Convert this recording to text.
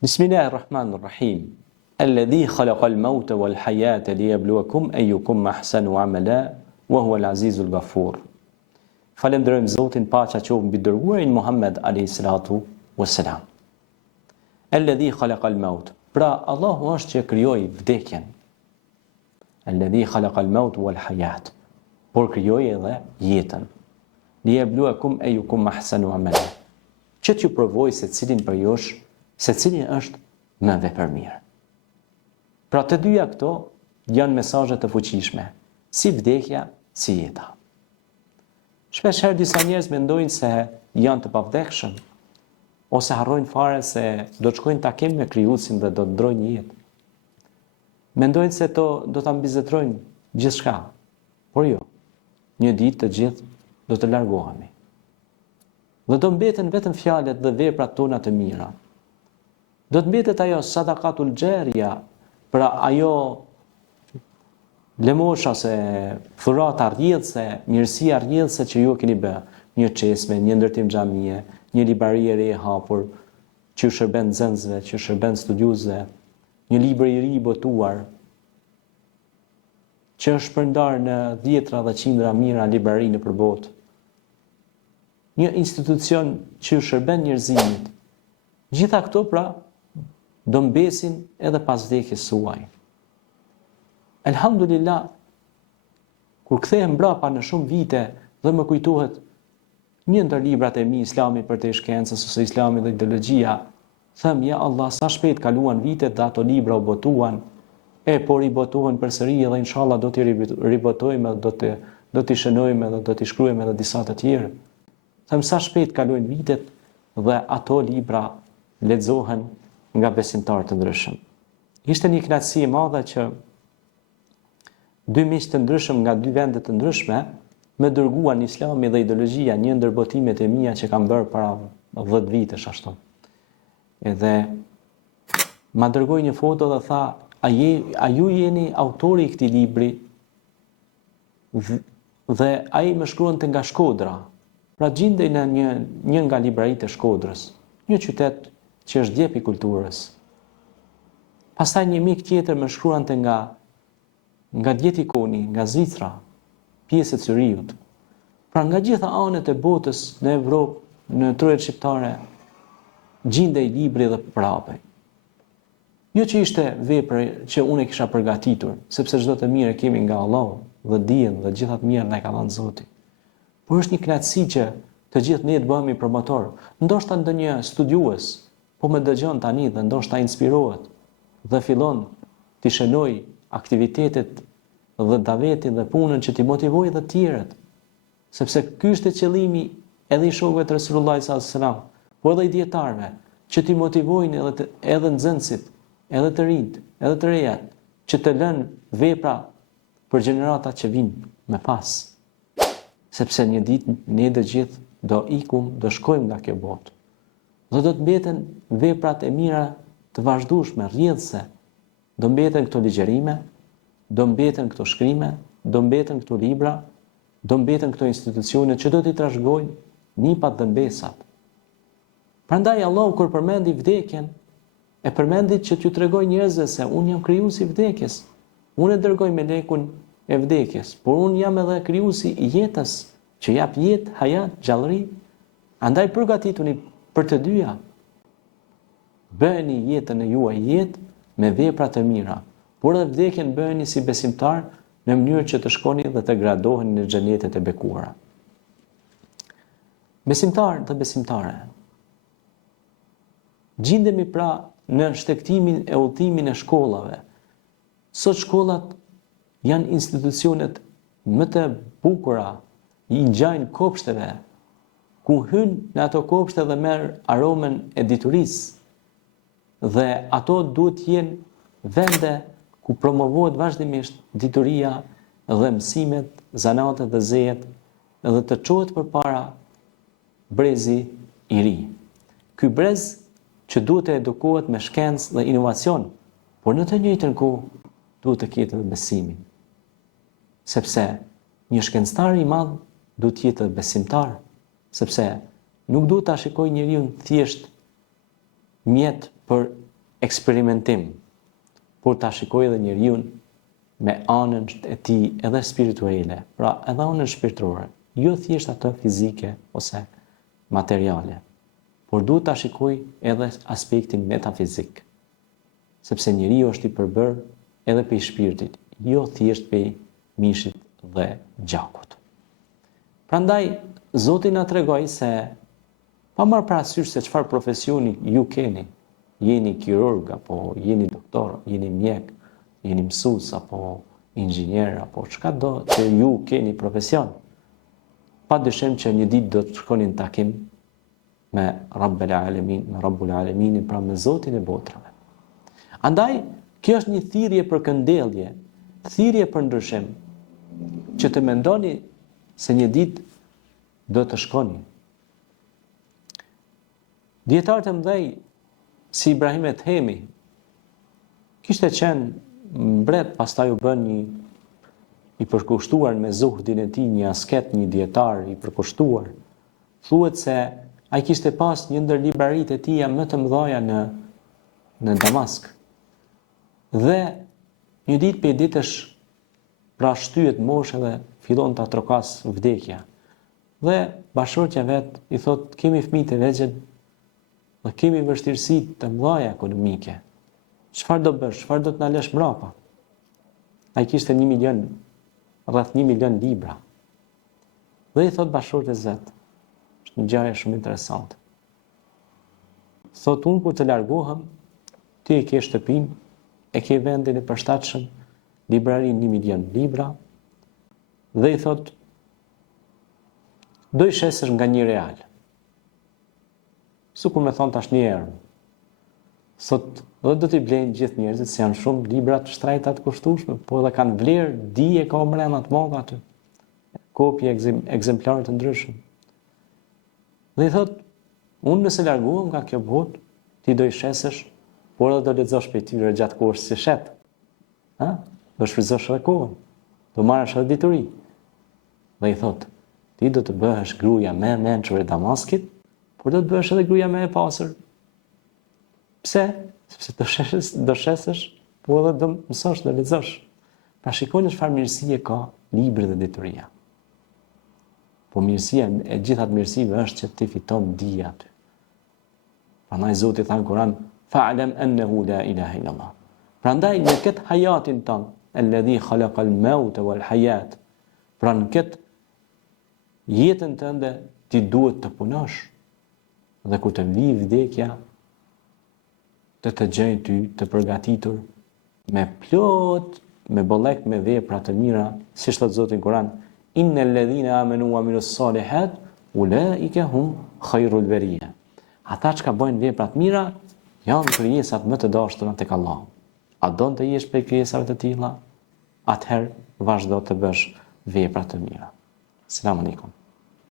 Bismillahirrahmanirrahim. Alladhi khalaqal mauta wal hayata liyabluwakum ayyukum ahsanu amala wa huwa al-azizul ghafur. Falenderojmë Zotin, paqja qoftë mbi dërguarin Muhammed alayhi salatu wassalam. Alladhi khalaqal maut. Pra Allahu është që krijoi vdekjen. Alladhi khalaqal maut wal hayat. Por krijoi edhe jetën. Liyabluwakum ayyukum ahsanu amala. Që t'ju provoj se cilin për jush, se cili është më vepërmirë. Pra të dyja këto janë mesazhe të fuqishme, si vdekja, si jeta. Shpeshherë disa njerëz mendojnë se janë të pavdekshëm, ose harrojnë fare se do të shkojnë takim me krijuesin dhe do të ndrojnë jetë. Mendojnë se do ta mbizetrojnë gjithçka, por jo. Një ditë të gjithë do të largohemi. Dhe do mbeten vetëm fjalët dhe veprat tona të mira. Do të mbetet ajo sadakatul xheria, pra ajo lemosha se dhurata rrjedhse, mirësia rrjedhse që ju keni bë, një çesme, një ndërtim xhamie, një libari e re e hapur, që shërben nxënësve, që shërben studiuesve, një libër i ri i botuar, që është shpërndar në dhjetra dhe qindra mira librari në përbot. Një institucion që shërben njerëzimit. Gjitha këto pra do mbesin edhe pas vdekjes suaj. Elhamdulillah, kur kthehem mbrapa në shumë vite dhe më kujtohet një ndër librat e mi, Islami për te shkencës ose Islami dhe ideologjia, them, ja Allah, sa shpejt kaluan vitet dhe ato libra u botuan, por i botuan përsëri dhe inshallah do t'i ribotojmë, do t'i shënojmë dhe do t'i shkruajmë edhe disa të tjerë. Them, sa shpejt kaluan vitet dhe ato libra lexohen nga besimtarë të ndryshëm. Ishte një kënaqësi e madhe që dy miq të ndryshëm nga dy vende të ndryshme më dërguan Islami dhe ideologjia, një ndër botimet e mia që kam bërë para 10 vitesh ashtu. Edhe ma dërgoi një foto dhe tha, a ju jeni autori i këtij libri? Dhe ai më shkruante nga Shkodra. Pra gjindej në një nga libraritë e Shkodrës, një qytet që është djep i kulturës. Pastaj një mik tjetër më shkruante nga Djetikoni, nga Zvicra, pjesë e Cyriut. Pra nga gjitha anët e botës në Evropë, në trojet shqiptare, gjindej libri dhe prapej. Jo që ishte vepër që unë e kisha përgatitur, sepse çdo të mirë kemi nga Allahu dhe dijen dhe gjitha të mirë na ka dhënë Zoti. Por është një kënaqësi që të gjithë ne të bëhemi promotor. Ndoshta ndonjë studiues po më dëgjon tani dhe ndoshta inspirohet dhe fillon t'i shënoj aktivitetet dhe davetin dhe punën që t'i motivoj dhe tjerët. Sepse ky është qëllimi edhe i shokëve të Resulullah sallallahu alaihi wasallam, po edhe i dietarëve, që t'i motivojnë edhe nxënësit, edhe të rinjt, edhe të rejat, që të lënë vepra për gjeneratat që vinë me pas. Sepse një ditë ne të gjithë do ikum, do shkojmë nga kjo botë. Dhe do të mbeten veprat e mira të vazhdueshme, rrjedhse. Do mbeten këto ligjerime, do mbeten këto shkrime, do mbeten këto libra, do mbeten këto institucione që do t'i trashëgojnë nipat dhe mbesat. Prandaj Allahu kur përmendi vdekjen, e përmendi që t'ju tregoj njerëzve se unë jam krijuesi i vdekjes. Unë e dërgoj melekun e vdekjes, por unë jam edhe krijuesi i jetës, që jap jetë, hayat, gjallëri. Andaj përgatituni për të dyja. Bëheni jetën e juaj jetë me vepra të mira, por edhe vdekjen bëheni si besimtar në mënyrë që të shkoni dhe të gradoheni në xhenetet e bekuara. Besimtar dhe besimtare. Gjindemi pra në shtektimin e udhëtimin e shkollave. Sot shkollat janë institucionet më të bukura, i ngjajnë kopshteve, ku hyn në ato kopshte dhe merr aromën e diturisë. Dhe ato duhet të jenë vende ku promovohet vazhdimisht dituria dhe mësimet, zanatet dhe zejet, dhe të çohet përpara brezi i ri. Ky brez që duhet të edukohet me shkencë dhe inovacion, por në të njëjtën kohë duhet të ketë edhe besimin. Sepse një shkencëtar i madh duhet të jetë besimtar, sepse nuk duhet ta shikoj njeriu thjesht mjet për eksperimentim, por ta shikoj edhe njeriu me anën e tij edhe spirituale, pra edhe anën shpirtërore, jo thjesht atë fizike ose materiale, por duhet ta shikoj edhe aspektin metafizik, sepse njeriu është i përbërë edhe prej shpirtit, jo thjesht prej mishit dhe gjakut. Prandaj Zoti na tregoi se pa marrë parasysh se çfarë profesioni ju keni, jeni kirurg apo jeni doktor, jeni mjek, jeni mësues apo inxhinier apo çka do që ju keni profesion, padyshim që një ditë do të shkoni në takim me Rabbul Alamin, me Rabbul Alamin, pra me Zotin e botrave. Andaj, kjo është një thirrje për këndellje, thirrje për ndryshim, që të mendoni se një ditë do të shkoni. Dietarët e mëdhej si Ibrahim Ethemi kishte qenë mbret, pastaj u bën një i përkushtuar me zuhdin e tij, një asket, një dietar i përkushtuar. Thuhet se ai kishte pas një ndër libraritë e tija më të mëdha në Damask. Dhe një ditë për ditësh pra shtyhet moshë dhe fillon të atrokas vdekja. Dhe bashortja vet i thot, kemi fëmijë të vegjël dhe kemi vështirësi të mëdha ekonomike. Çfarë do bësh? Çfarë do të na lësh mbrapa? Ai kishte 1 milion, rreth 1 milion libra. Dhe i thot bashortës vet, është një gjë shumë interesante. Thot, unë kur të largohem, ti e ke shtëpinë, e ke vendin e përshtatshëm, librarin 1 milion libra, dhe i thot, do i shesësh nga 1 real. Sikur me thon tash 1 euro. Thot, dhe do t'i blejnë gjithë njerëzit, se janë shumë libra të shtrejta të kushtueshme, po edhe kanë vlerë, dije ka mbrëma të mëdha aty. Kopje, ekzemplarë të ndryshëm. Dhe i thot, unë nëse largohem nga kjo botë, ti do i shesësh, por edhe do lexosh për tyre gjatë kohës si shet. Do shfrytëzosh edhe kohën. Do marrësh edhe dituri. Dhe i thot, ti do të bëhesh gruaja më e mençur e Damaskit, por do të bëhesh edhe gruaja më e pastër. Pse? Sepse do shesësh, por edhe do mësosh, do lexosh. Pra shikoni çfarë mirësie ka libri dhe dituria. Po mirësia e gjithat mirësive është që ti fiton dije aty. Prandaj Zoti tha në Kur'an, fa'lam annahu la ilaha illa Allah. Prandaj në këtë hajatin ton, alladhi khalaqa al-mauta wal hayat, pra në këtë jetën tënde ti duhet të punosh. Dhe kur të vi vdekja, të gjejë ty të përgatitur me plot, me bollek, me vepra të mira, siç thot Zoti në Kur'an, innal ladhina amanu wa amilus salihat ulaika hum khairul bariya. Ata që bëjnë vepra të mira janë krijesat më të dashura tek Allahu. A don të jesh prej krijesave të tilla? Atëherë vazhdo të bësh vepra të mira. Selam aleikum.